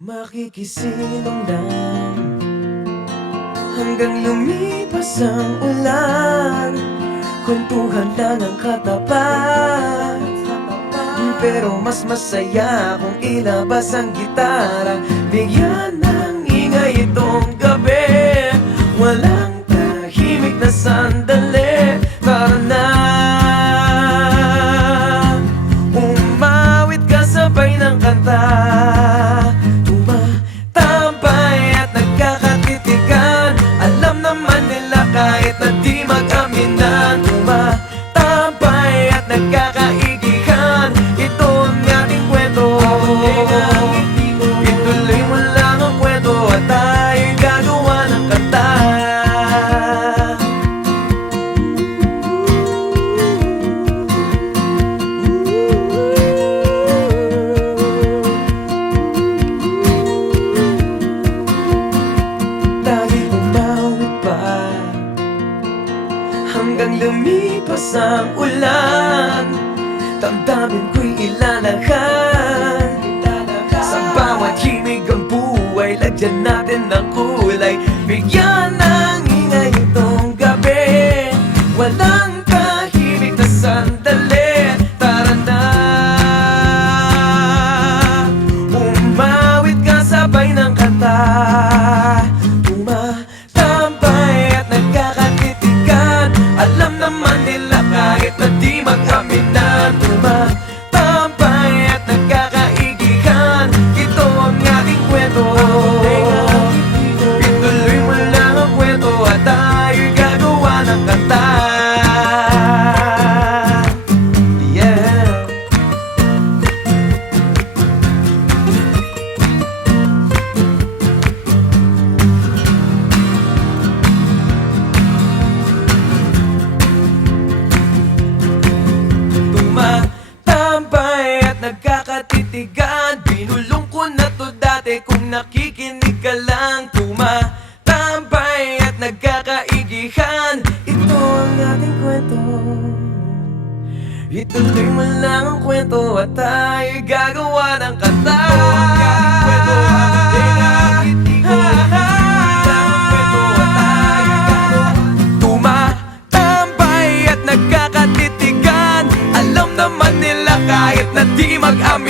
Makikisinundan hanggang lumipas ang ulan. Kwentuhan lang ang katapat, pero mas masaya kung ilabas ang gitara. Bigyan ng ingay itong gabi, walang tahimik na sandali. Tara na, umawit ka sabay ng kanta. Kahit na di mag-aminan, tumatambay at nagkakaigihan. Ito ang ating kwento, ituloy mo lang ang kwento at tayo'y gagawa ng kanta. Tayo'y umawit pa hanggang lumipas ang ulan. Damdamin ko'y ilalakad, sa bawat himig ang buhay. Lagyan natin ng kulay, bigyan ng ingay itong gabi. Walang tahimik na sandali. Tara na, umawit ka sabay ng kanta. Alam naman nila kahit na di mag-aminan, tumatambay at nagkakaigihan. Ito ang ating kwento, ituloy mo lang ang kwento at tayo'y gagawa ng kanta. Yeah. Tambay at nagkakatitigan, binulong ko na to dati kung nakikinig ka lang. Tumatambay at nagkakaigihan. Ito ang ating kwento, ituloy mo lang ang kwento at tayo'y gagawa ng kanta. Tumatambay at nagkakatitigan, alam naman nila kahit na di mag-amin.